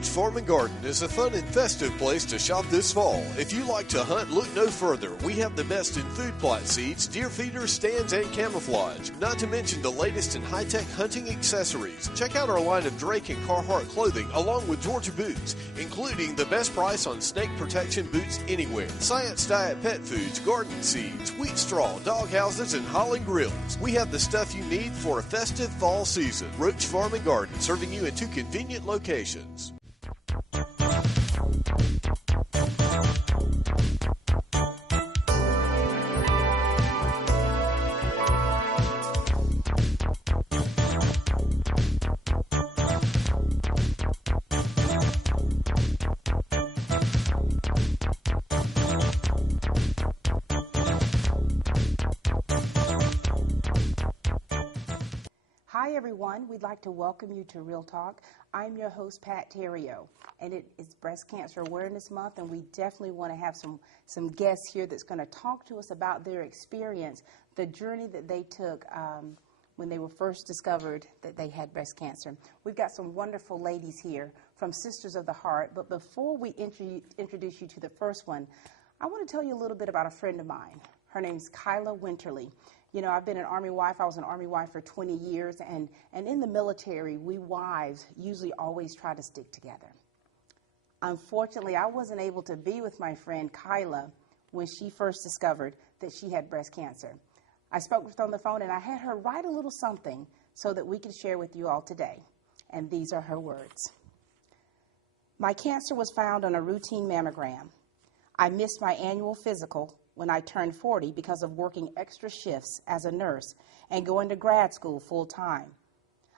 Roach Farm and Garden is a fun and festive place to shop this fall. If you like to hunt, look no further. We have the best in food plot seeds, deer feeders, stands, and camouflage. Not to mention the latest in high-tech hunting accessories. Check out our line of Drake and Carhartt clothing along with Georgia boots, including the best price on snake protection boots anywhere. Science Diet pet foods, garden seeds, wheat straw, dog houses, and Holland grills. We have the stuff you need for a festive fall season. Roach Farm and Garden, serving you in 2 convenient locations. Hi everyone, we'd like to welcome you to Real Talk. I'm your host, Pat Terrio, and it is Breast Cancer Awareness Month, and we definitely want to have some guests here that's going to talk to us about their experience, the journey that they took when they were first discovered that they had breast cancer. We've got some wonderful ladies here from Sisters of the Heart, but before we introduce you to the first one, I want to tell you a little bit about a friend of mine. Her name's Kyla Winterly. You know, I've been an Army wife. I was an Army wife for 20 years, and in the military, we wives usually always try to stick together. Unfortunately, I wasn't able to be with my friend Kyla when she first discovered that she had breast cancer. I spoke with her on the phone, and I had her write a little something so that we could share with you all today. And these are her words. My cancer was found on a routine mammogram. I missed my annual physical when I turned 40 because of working extra shifts as a nurse and going to grad school full time.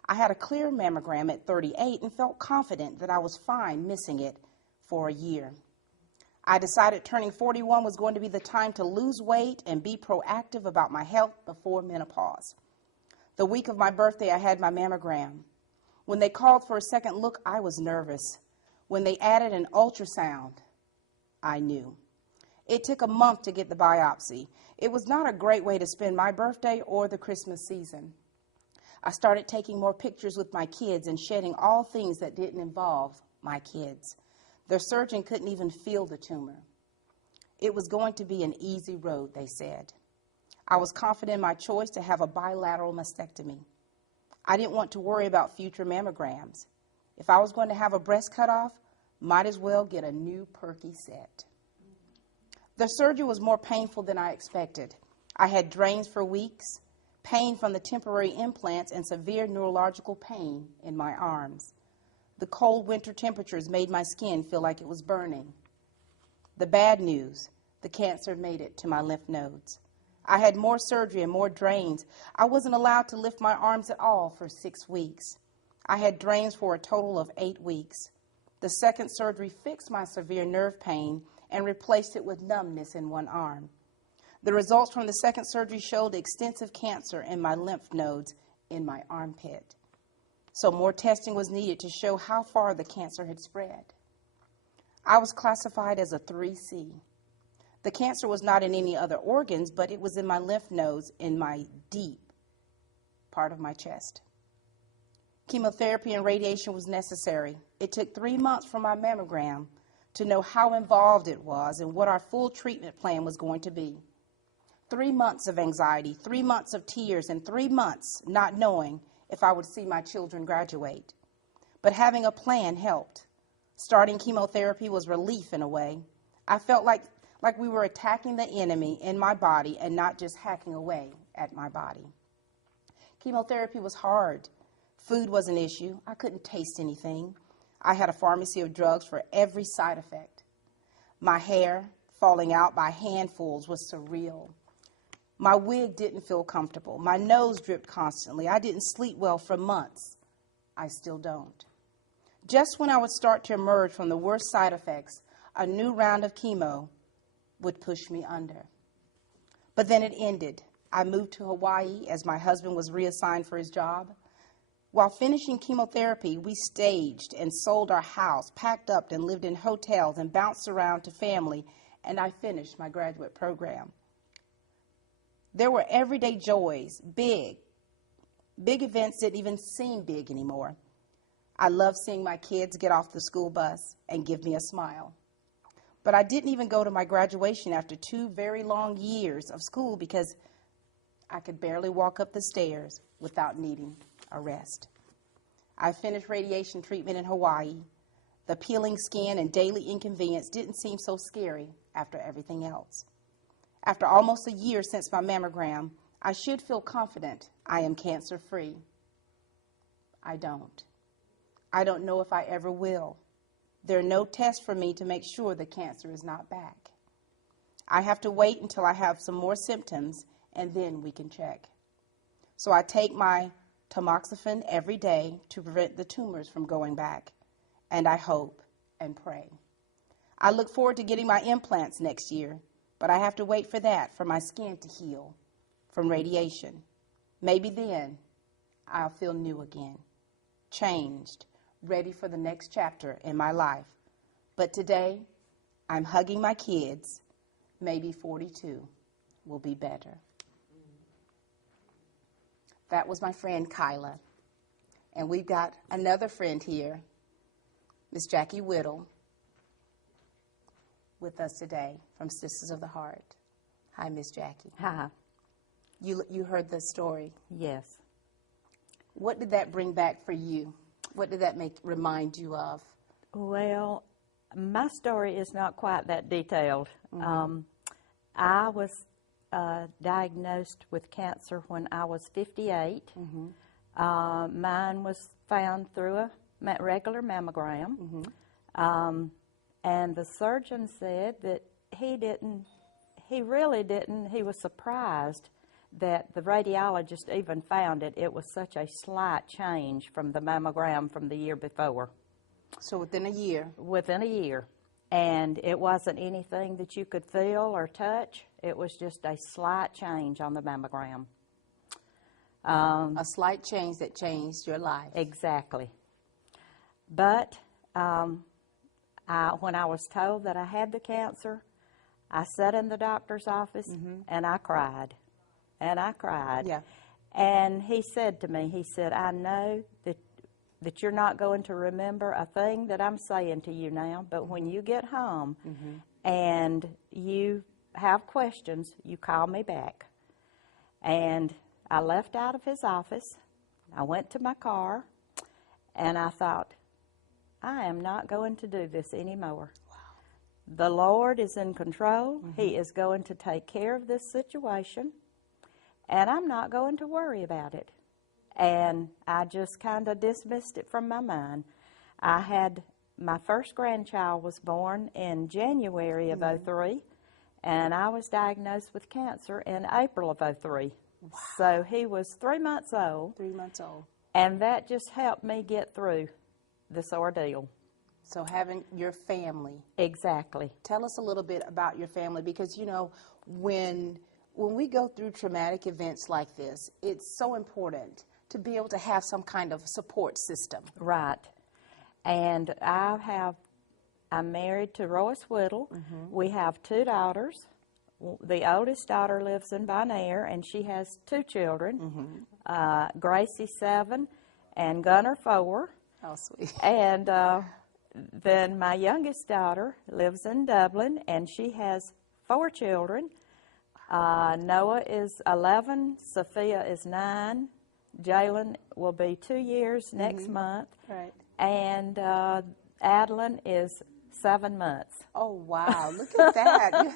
I had a clear mammogram at 38 and felt confident that I was fine missing it for a year. I decided turning 41 was going to be the time to lose weight and be proactive about my health before menopause. The week of my birthday, I had my mammogram. When they called for a second look, I was nervous. When they added an ultrasound, I knew. It took a month to get the biopsy. It was not a great way to spend my birthday or the Christmas season. I started taking more pictures with my kids and shedding all things that didn't involve my kids. The surgeon couldn't even feel the tumor. It was going to be an easy road, they said. I was confident in my choice to have a bilateral mastectomy. I didn't want to worry about future mammograms. If I was going to have a breast cutoff, might as well get a new perky set. The surgery was more painful than I expected. I had drains for weeks, pain from the temporary implants, and severe neurological pain in my arms. The cold winter temperatures made my skin feel like it was burning. The bad news, the cancer made it to my lymph nodes. I had more surgery and more drains. I wasn't allowed to lift my arms at all for 6 weeks. I had drains for a total of 8 weeks. The second surgery fixed my severe nerve pain and replaced it with numbness in one arm. The results from the second surgery showed extensive cancer in my lymph nodes in my armpit. So more testing was needed to show how far the cancer had spread. I was classified as a 3C. The cancer was not in any other organs, but it was in my lymph nodes in my deep part of my chest. Chemotherapy and radiation was necessary. It took 3 months from my mammogram to know how involved it was and what our full treatment plan was going to be. 3 months of anxiety, 3 months of tears, and 3 months not knowing if I would see my children graduate. But having a plan helped. Starting chemotherapy was relief in a way. I felt like we were attacking the enemy in my body and not just hacking away at my body. Chemotherapy was hard. Food was an issue. I couldn't taste anything. I had a pharmacy of drugs for every side effect. My hair falling out by handfuls was surreal. My wig didn't feel comfortable. My nose dripped constantly. I didn't sleep well for months. I still don't. Just when I would start to emerge from the worst side effects, a new round of chemo would push me under. But then it ended. I moved to Hawaii as my husband was reassigned for his job. While finishing chemotherapy, we staged and sold our house, packed up and lived in hotels and bounced around to family, and I finished my graduate program. There were everyday joys, big events didn't even seem big anymore. I love seeing my kids get off the school bus and give me a smile. But I didn't even go to my graduation after 2 very long years of school because I could barely walk up the stairs without needing a rest. I finished radiation treatment in Hawaii. The peeling skin and daily inconvenience didn't seem so scary after everything else. After almost a year since my mammogram, I should feel confident I am cancer-free. I don't. I don't know if I ever will. There are no tests for me to make sure the cancer is not back. I have to wait until I have some more symptoms, and then we can check. So I take my tamoxifen every day to prevent the tumors from going back, and I hope and pray. I look forward to getting my implants next year, but I have to wait for that, for my skin to heal from radiation. Maybe then I'll feel new again, changed, ready for the next chapter in my life. But today, I'm hugging my kids. Maybe 42 will be better. That was my friend Kyla. And we've got another friend here, Miss Jackie Whittle, with us today from Sisters of the Heart. Hi, Miss Jackie. Hi. You heard the story. Yes. What did that bring back for you? What did that remind you of? Well, my story is not quite that detailed. Mm-hmm. I was diagnosed with cancer when I was 58. Mm-hmm. Mine was found through a regular mammogram. Mm-hmm. And the surgeon said that he really didn't, he was surprised that the radiologist even found it. It was such a slight change from the mammogram from the year before. So within a year? Within a year. And it wasn't anything that you could feel or touch. It was just a slight change on the mammogram. A slight change that changed your life. Exactly. But when I was told that I had the cancer, I sat in the doctor's office and I cried. And I cried. Yeah. And he said to me, he said, I know that you're not going to remember a thing that I'm saying to you now, but when you get home and you have questions, you call me back. And I left out of his office. I went to my car, and I thought, I am not going to do this anymore. Wow. The Lord is in control. He is going to take care of this situation. And I'm not going to worry about it. And I just kind of dismissed it from my mind. My first grandchild was born in January of 03, and I was diagnosed with cancer in April of 03. Wow. So he was 3 months old. 3 months old. And that just helped me get through this ordeal. So having your family. Exactly. Tell us a little bit about your family, because, you know, when we go through traumatic events like this, it's so important to be able to have some kind of support system. Right. And I'm married to Royce Whittle. We have 2 daughters. The oldest daughter lives in Bonaire, and she has 2 children, Gracie 7 and Gunnar 4. How sweet. And then my youngest daughter lives in Dublin, and she has 4 children. Noah is 11, Sophia is 9, Jalen will be 2 years next month, Right. and Adeline is 7 months. Oh, wow. Look at that.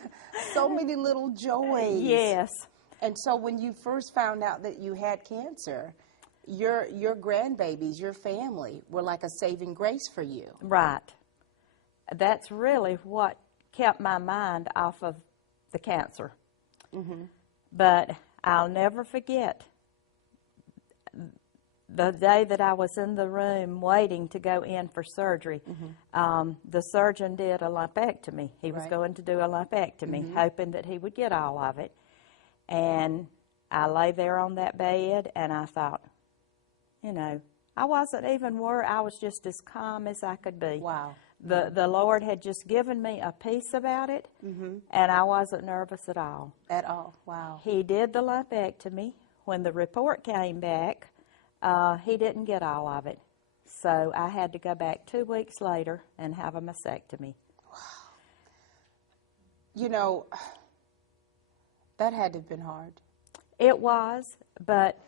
So many little joys. Yes. And so when you first found out that you had cancer, your grandbabies, your family, were like a saving grace for you. Right. That's really what kept my mind off of the cancer. But I'll never forget the day that I was in the room waiting to go in for surgery. The surgeon did a lumpectomy. He was going to do a lumpectomy, hoping that he would get all of it. And I lay there on that bed, and I thought, you know, I wasn't even worried. I was just as calm as I could be. Wow. The Lord had just given me a peace about it, and I wasn't nervous at all. At all. Wow. He did the lumpectomy. When the report came back, he didn't get all of it. So I had to go back 2 weeks later and have a mastectomy. You know, that had to have been hard. It was, but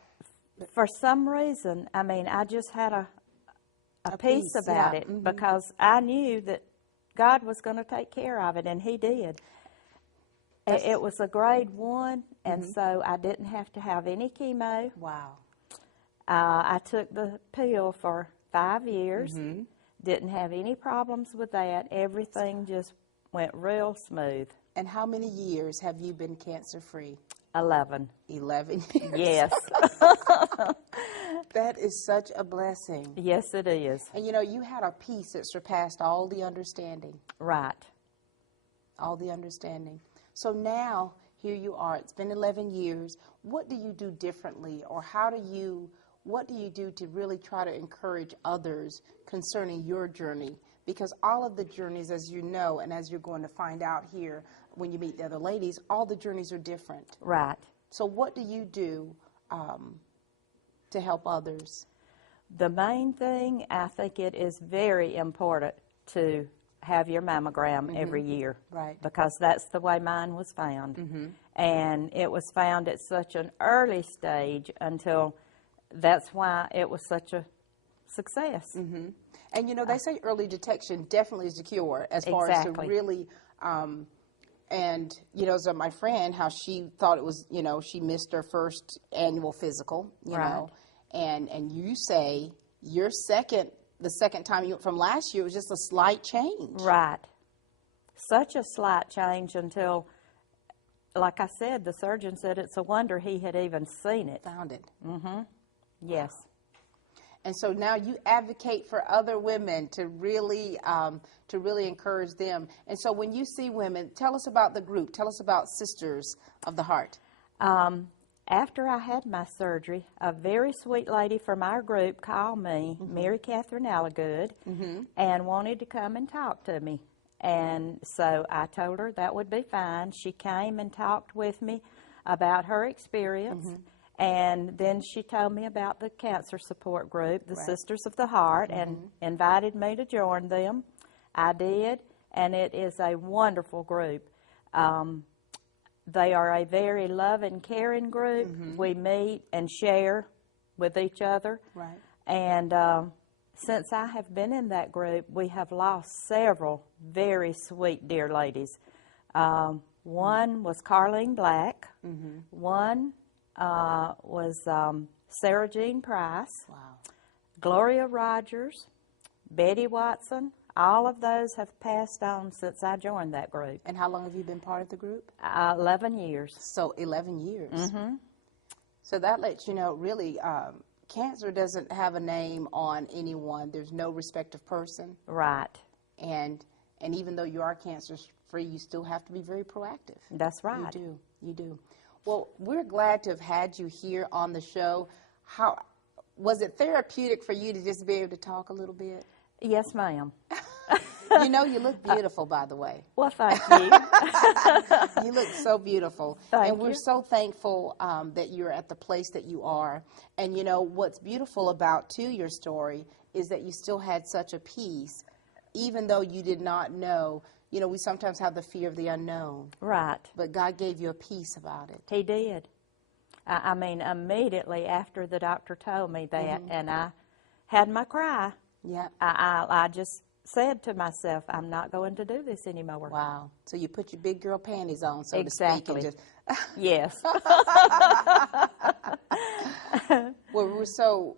for some reason, I mean, I just had a peace about yeah. it because I knew that God was going to take care of it, and He did. It was a grade 1, and so I didn't have to have any chemo. Wow. I took the pill for 5 years, didn't have any problems with that. Everything just went real smooth. And how many years have you been cancer-free? 11. 11 years. Yes. That is such a blessing. Yes, it is. And you know, you had a peace that surpassed all the understanding. Right. All the understanding. So now, here you are. It's been 11 years. What do you do differently, or what do you do to really try to encourage others concerning your journey? Because all of the journeys, as you know, and as you're going to find out here when you meet the other ladies, all the journeys are different. Right. So what do you do to help others? The main thing, I think it is very important to have your mammogram every year. Right. Because that's the way mine was found. And it was found at such an early stage until that's why it was such a success. And you know, they say early detection definitely is the cure as far as to Exactly. really, and you know, so my friend, how she thought it was, you know, she missed her first annual physical, you Right. know, and you say the second time you went from last year, it was just a slight change. Right. Such a slight change until, like I said, the surgeon said it's a wonder he had even seen it. Found it. Yes. And so now you advocate for other women to really encourage them. And so when you see women, tell us about the group. Tell us about Sisters of the Heart. After I had my surgery, a very sweet lady from our group called me, Mary Catherine Allagood, and wanted to come and talk to me. And so I told her that would be fine. She came and talked with me about her experience. And then she told me about the cancer support group, the Sisters of the Heart, and invited me to join them. I did, and it is a wonderful group. They are a very loving, caring group. We meet and share with each other. Right. And since I have been in that group, we have lost several very sweet, dear ladies. One was Carlene Black. One was Sarah Jean Price. Wow. Gloria Rogers, Betty Watson. All of those have passed on since I joined that group. And how long have you been part of the group? 11 years. So 11 years. So that lets you know, really, cancer doesn't have a name on anyone. There's no respect of person. Right. And even though you are cancer-free, you still have to be very proactive. That's right. You do. You do. Well, we're glad to have had you here on the show. How was it therapeutic for you to just be able to talk a little bit? Yes, ma'am. You know, you look beautiful, by the way. Well, thank you. You look so beautiful. Thank and we're you. so thankful that you're at the place that you are. And, you know, what's beautiful about, too, your story is that you still had such a peace, even though you did not know. You know, we sometimes have the fear of the unknown. Right. But God gave you a peace about it. He did. I mean, immediately after the doctor told me that, and I had my cry, Yeah. I just said to myself, I'm not going to do this anymore. Wow. So you put your big girl panties on, so Exactly. to speak. And just Yes. well, we're so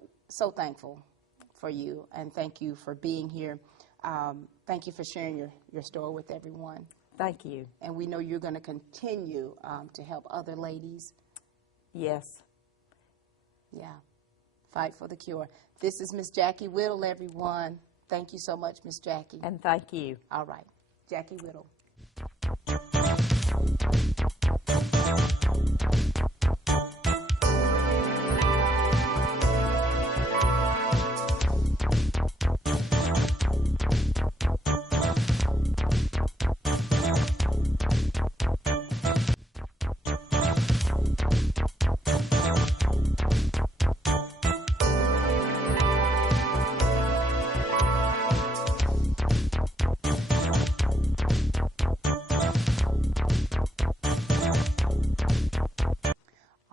thankful for you, and thank you for being here. Thank you for sharing your story with everyone. Thank you. And we know you're going to continue to help other ladies. Yes. Yeah. Fight for the cure. This is Miss Jackie Whittle, everyone. Thank you so much, Miss Jackie. And thank you. All right. Jackie Whittle.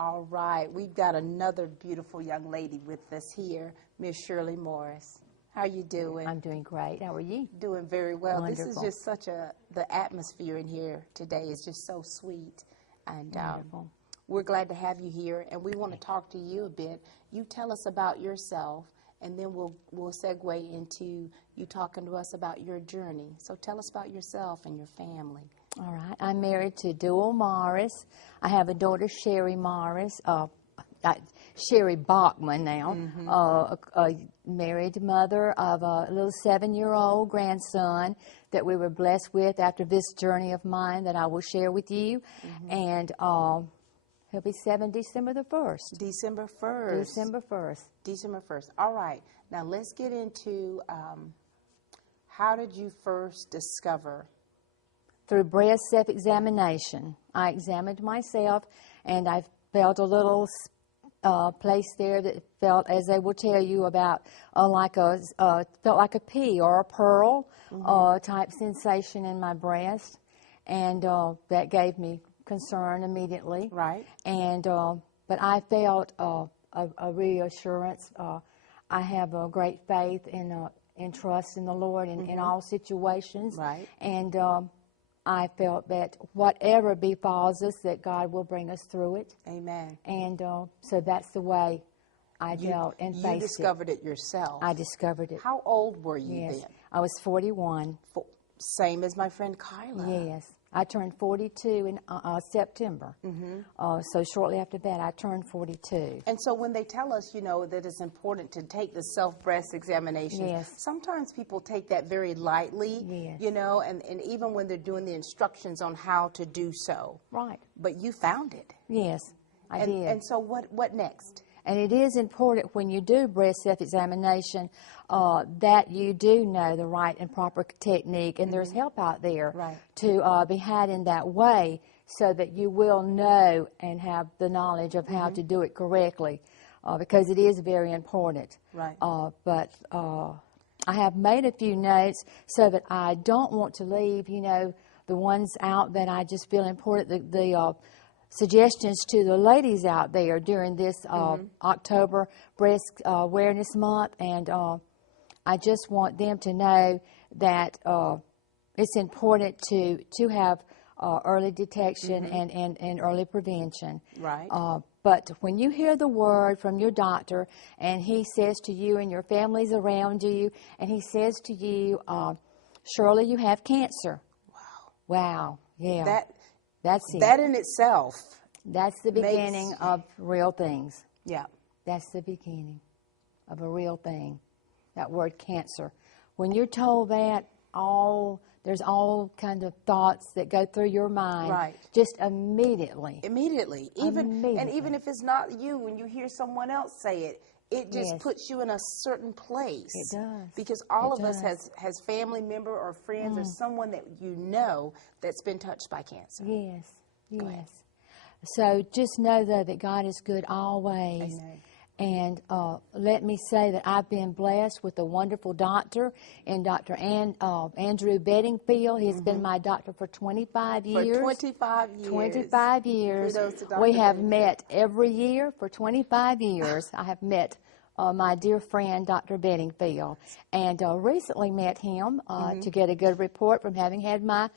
All right, we've got another beautiful young lady with us here, Miss Shirley Morris. How you doing? I'm doing great. How are you? Doing very well. Wonderful. This is just the atmosphere in here today is just so sweet. And Wonderful. we're glad to have you here, and we want to talk to you a bit. You tell us about yourself, and then we'll segue into you talking to us about your journey. So tell us about yourself and your family. All right. I'm married to Dual Morris. I have a daughter, Sherry Morris, Sherry Bachman now, a married mother of a little 7-year-old grandson that we were blessed with after this journey of mine that I will share with you. And he'll be 7 December the 1st. December 1st. December 1st. December 1st. All right. Now let's get into how did you first discover? Through breast self-examination. I examined myself, and I felt a little place there that felt, as they will tell you about, felt like a pea or a pearl type sensation in my breast, and that gave me concern immediately. Right. And but I felt a reassurance. I have a great faith and trust in the Lord in all situations. Right. And I felt that whatever befalls us, that God will bring us through it. Amen. And so that's the way I dealt and faced it. You discovered it yourself. I discovered it. How old were you Yes. then? I was 41. Same as my friend Kyla. Yes. I turned 42 in September. So shortly after that, I turned 42. And so when they tell us, that it's important to take the self-breast examination, Yes. sometimes people take that very lightly, Yes. and even when they're doing the instructions on how to do so. Right. But you found it. Yes, I did. And so what next? And it is important when you do breast self-examination that you do know the right and proper technique, and there's help out there Right. to be had in that way so that you will know and have the knowledge of how to do it correctly, because it is very important. Right. But I have made a few notes so that I don't want to leave, the ones out that I just feel important, the suggestions to the ladies out there during this October Breast Awareness Month, and I just want them to know that it's important to have early detection and early prevention. Right. But when you hear the word from your doctor, and he says to you and your families around you, and he says to you, Shirley, you have cancer. Wow. Yeah. That's it. That in itself. That's the beginning of real things. Yeah. That's the beginning of a real thing. That word cancer. When you're told that, there's all kinds of thoughts that go through your mind. Right. Just immediately. Immediately. And even if it's not you, when you hear someone else say it, it just Yes. puts you in a certain place. It does. Because all It of us does. has family member or friends or someone that that's been touched by cancer. Yes. Go ahead. Yes. So just know, though, that God is good always. Amen. And let me say that I've been blessed with a wonderful doctor, and Dr. Andrew Bedingfield. He's been my doctor for 25 years. For 25 years. 25 years. Kudos to Dr. We have Bedingfield. met every year for 25 years. I have met my dear friend, Dr. Bedingfield, and recently met him to get a good report from having had my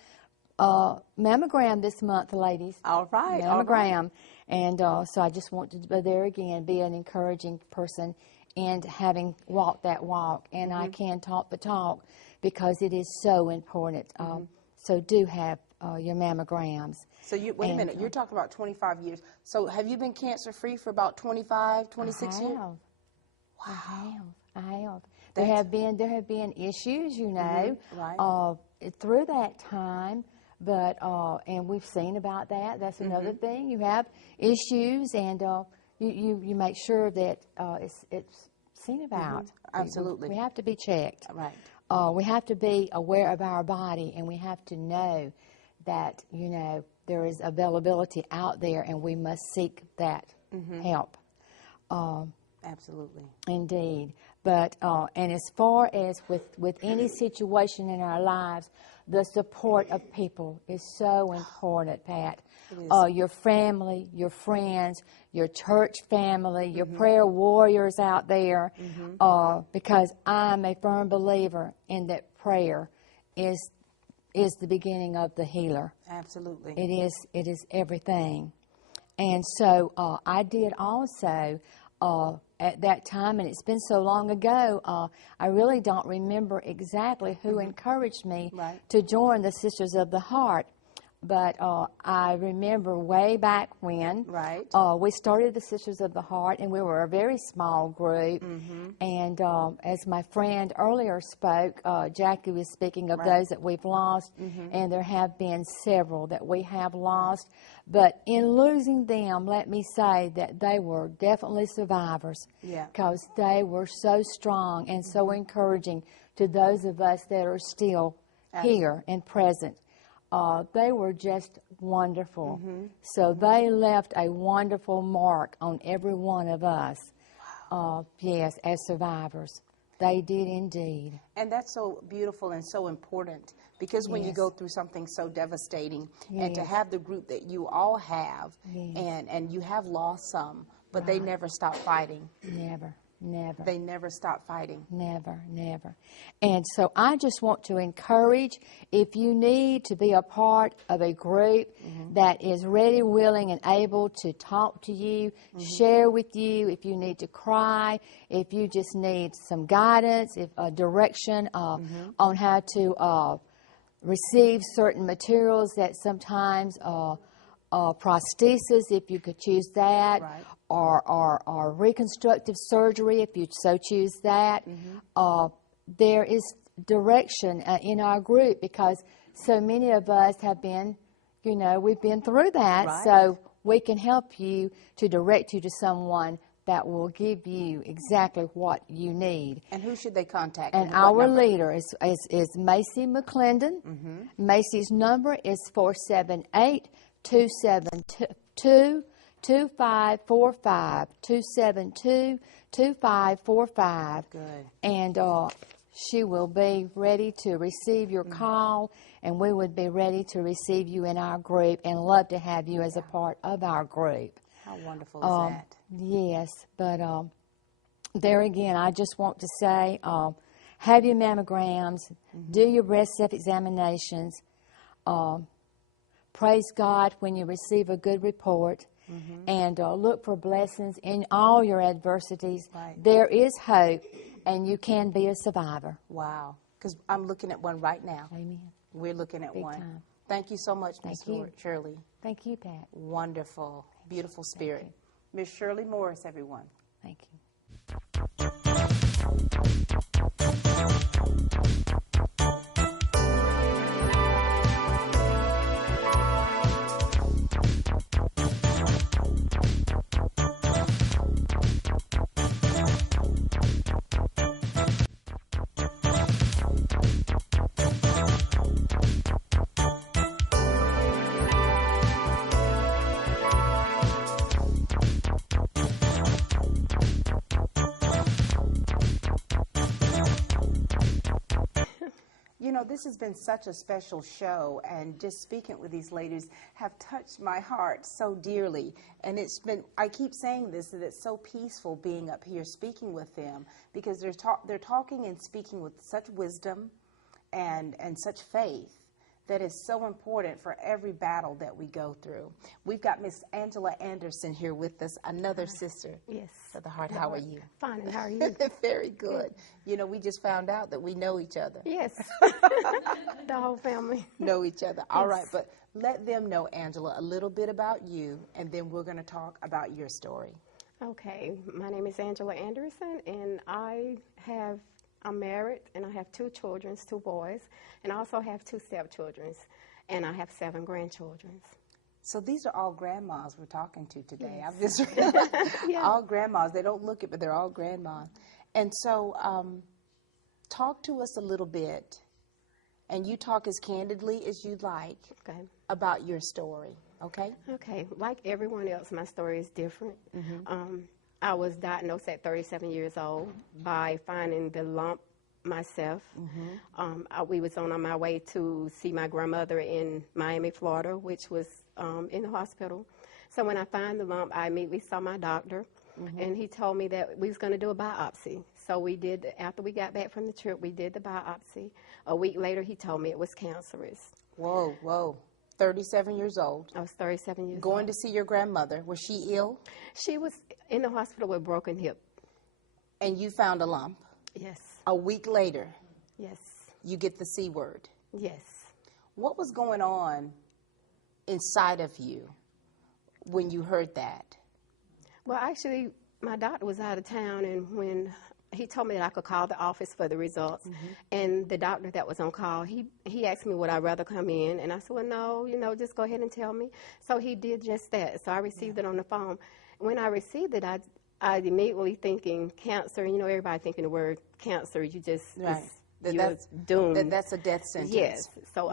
mammogram this month, ladies. All right. all right. Mammogram. And so I just want to be there again, be an encouraging person, and having walked that walk. And I can talk the talk because it is so important. So do have your mammograms. So wait a minute. You're talking about 25 years. So have you been cancer-free for about 25, 26 years? Wow. I have. There have been issues, Right. through that time. But and we've seen about that. That's another thing. You have issues, and you make sure that it's seen about. Absolutely. We have to be checked. Right. We have to be aware of our body, and we have to know that there is availability out there, and we must seek that help. Absolutely. Indeed. But and as far as with any situation in our lives, the support of people is so important, Pat. Your family, your friends, your church family, your prayer warriors out there, because I'm a firm believer in that prayer is the beginning of the healer. Absolutely. It is everything. And so I did also at that time, and it's been so long ago, I really don't remember exactly who encouraged me to join the Sisters of the Heart. But I remember way back when we started the Sisters of the Heart, and we were a very small group. And as my friend earlier spoke, Jackie was speaking of those that we've lost, and there have been several that we have lost. But in losing them, let me say that they were definitely survivors, because they were so strong and so encouraging to those of us that are still here and present. They were just wonderful. So they left a wonderful mark on every one of us, yes, as survivors. They did indeed. And that's so beautiful and so important, because when you go through something so devastating, and to have the group that you all have, and you have lost some, but they never stop fighting. Never. Never. They never stop fighting. Never, never. And so I just want to encourage, if you need to be a part of a group that is ready, willing, and able to talk to you, share with you, if you need to cry, if you just need some guidance, if direction on how to receive certain materials that sometimes prosthesis, if you could choose that, or reconstructive surgery, if you so choose that. There is direction in our group, because so many of us have been, we've been through that, so we can help you to direct you to someone that will give you exactly what you need. And who should they contact? And our leader is Macy McClendon. Macy's number is 478-272-2545, 272-2545. Good. And she will be ready to receive your call, and we would be ready to receive you in our group and love to have you as a part of our group. How wonderful is that? Yes, but there again, I just want to say, have your mammograms, do your breast self-examinations, praise God when you receive a good report, and look for blessings in all your adversities. There is hope, and you can be a survivor. Wow. Because I'm looking at one right now. Amen. We're looking at Big one. time. Thank you so much, Miss Thank you. Shirley. Thank you, Pat. Wonderful, beautiful spirit. Miss Shirley Morris, everyone. Thank you. This has been such a special show, and just speaking with these ladies have touched my heart so dearly. And I keep saying this, that it's so peaceful being up here speaking with them, because they're talking and speaking with such wisdom and such faith that is so important for every battle that we go through. We've got Miss Angela Anderson here with us, another sister of the heart. How are you? Fine, and how are you? Very good. We just found out that we know each other. Yes. The whole family. Know each other. All right, but let them know, Angela, a little bit about you, and then we're going to talk about your story. Okay, my name is Angela Anderson, and I'm married, and I have 2 children, 2 boys, and I also have 2 stepchildren, and I have 7 grandchildren. So these are all grandmas we're talking to today. Yes. I've just all grandmas. They don't look it, but they're all grandmas. And so talk to us a little bit, and you talk as candidly as you'd like about your story, okay? Okay. Like everyone else, my story is different. I was diagnosed at 37 years old by finding the lump myself. We was on my way to see my grandmother in Miami, Florida, which was in the hospital. So when I found the lump, I immediately saw my doctor, and he told me that we was going to do a biopsy. So we did, after we got back from the trip, we did the biopsy. A week later, he told me it was cancerous. Whoa, whoa. 37 years old. I was 37 years old. Going to see your grandmother. Was she ill? She was in the hospital with a broken hip. And you found a lump. Yes. A week later, Yes. you get the C word. Yes. What was going on inside of you when you heard that? Well, actually, my doctor was out of town, and when he told me that I could call the office for the results, and the doctor that was on call, he asked me would I rather come in, and I said, well, no, just go ahead and tell me. So he did just that. So I received it on the phone. When I received it, I immediately thinking cancer. Everybody thinking the word cancer, you just Right. you're doomed. That's a death sentence. Yes. So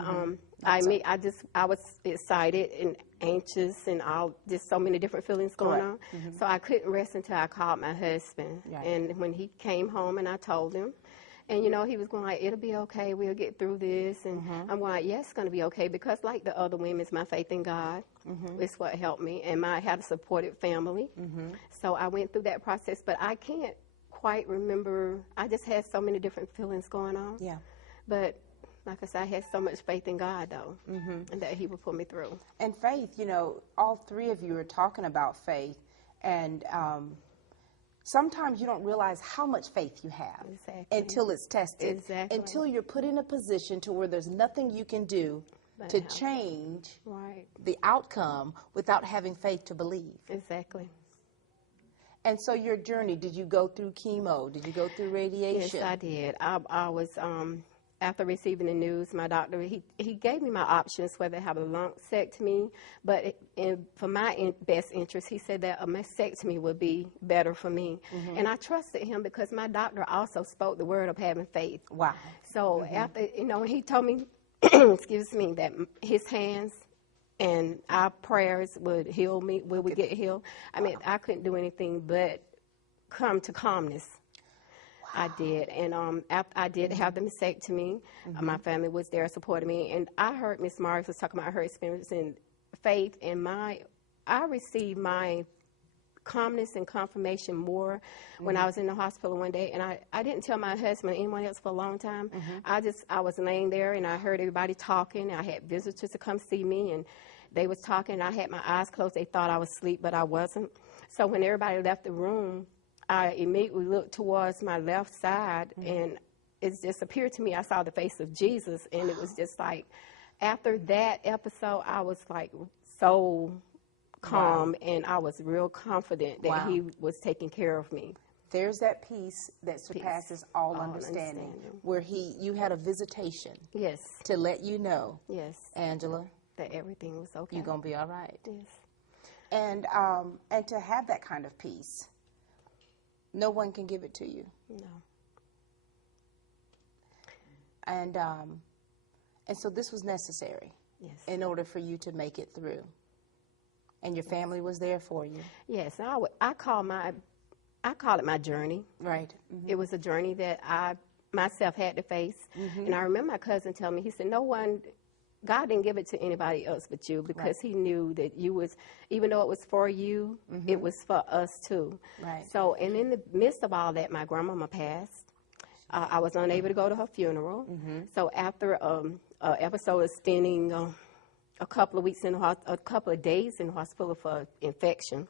I was excited and anxious and just so many different feelings going on. So I couldn't rest until I called my husband. Right. And when he came home and I told him, and he was going like, it'll be okay, we'll get through this. And I'm going like, yes, it's going to be okay, because like the other women, it's my faith in God. It's what helped me. And I had a supportive family. So I went through that process, but I can't quite remember. I just had so many different feelings going on. Yeah. But like I said, I had so much faith in God, though, and that he would pull me through. And faith, all three of you are talking about faith, and sometimes you don't realize how much faith you have Exactly. until it's tested. Exactly. Until you're put in a position to where there's nothing you can do But to help. change Right. the outcome without having faith to believe. Exactly. And so your journey, did you go through chemo? Did you go through radiation? Yes, I did. I was, after receiving the news, my doctor, he gave me my options whether to have a lumpectomy, but for my best interest, he said that a mastectomy would be better for me. And I trusted him because my doctor also spoke the word of having faith. Wow. So after, when he told me, excuse me, that his hands and our prayers would heal me, we would get healed. I mean, I couldn't do anything but come to calmness. I did, and after I did have the mastectomy, my family was there supporting me, and I heard Miss Marks was talking about her experience in faith, and I received my calmness and confirmation more when I was in the hospital one day, and I didn't tell my husband or anyone else for a long time. I was laying there, and I heard everybody talking. I had visitors to come see me, and they was talking, and I had my eyes closed. They thought I was asleep, but I wasn't. So when everybody left the room, I immediately looked towards my left side, and it just appeared to me, I saw the face of Jesus, and it was just like, after that episode, I was like so calm, and I was real confident that he was taking care of me. There's that peace that surpasses all understanding, where you had a visitation. Yes. To let you know, Yes. Angela, That everything was okay. you're going to be all right. Yes. And to have that kind of peace, no one can give it to you. No. And so this was necessary Yes. in order for you to make it through. And your family was there for you. Yes. I call it my journey. Right. It was a journey that I myself had to face. And I remember my cousin telling me, he said, God didn't give it to anybody else but you, because he knew that you was, even though it was for you, it was for us too. Right. So, and in the midst of all that, my grandmama passed. I was unable to go to her funeral. So after an episode of spending a couple of weeks a couple of days in the hospital for infection,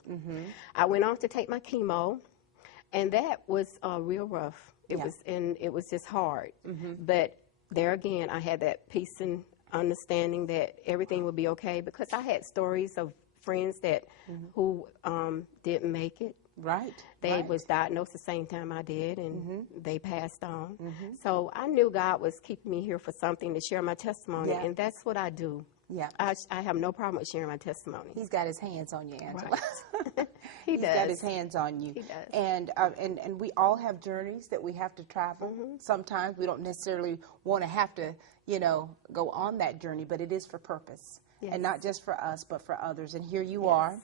I went on to take my chemo, and that was real rough. It was just hard. But there again, I had that peace and understanding that everything would be okay, because I had stories of friends that who didn't make it. Right. They was diagnosed the same time I did, and they passed on. So I knew God was keeping me here for something, to share my testimony, and that's what I do. Yeah. I have no problem with sharing my testimony. He's got his hands on you, Angela. He's got his hands on you. He does. And we all have journeys that we have to travel. Sometimes we don't necessarily want to have to, go on that journey, but it is for purpose. Yes. And not just for us, but for others. And here you are.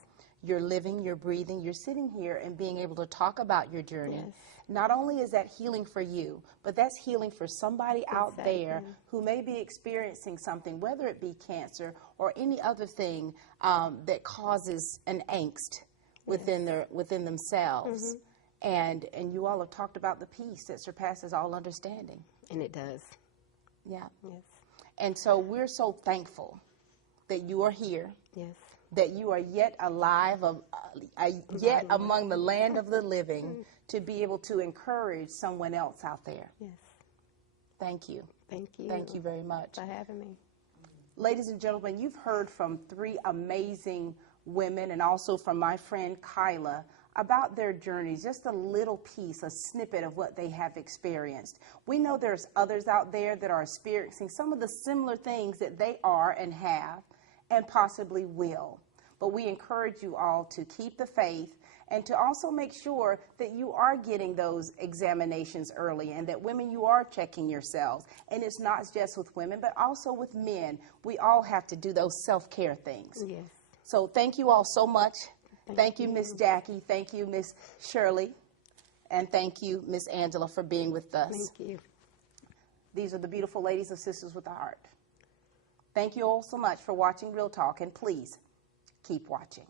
you're living, you're breathing, you're sitting here and being able to talk about your journey. Yes. Not only is that healing for you, but that's healing for somebody out there who may be experiencing something, whether it be cancer or any other thing that causes an angst within themselves. And you all have talked about the peace that surpasses all understanding. And it does. Yeah. Yes. And so we're so thankful that you are here, Yes. that you are yet alive, yet among the land of the living, to be able to encourage someone else out there. Yes. Thank you. Thank you. Thank you very much. for having me. Ladies and gentlemen, you've heard from 3 amazing women and also from my friend Kyla about their journeys, just a little piece, a snippet of what they have experienced. We know there's others out there that are experiencing some of the similar things that they are and have and possibly will. But we encourage you all to keep the faith and to also make sure that you are getting those examinations early, and that women, you are checking yourselves. And it's not just with women, but also with men. We all have to do those self-care things. Yes. So thank you all so much. Thank you, Miss Jackie. Thank you, Miss Shirley. And thank you, Miss Angela, for being with us. Thank you. These are the beautiful ladies of Sisters with a Heart. Thank you all so much for watching Real Talk, and please keep watching.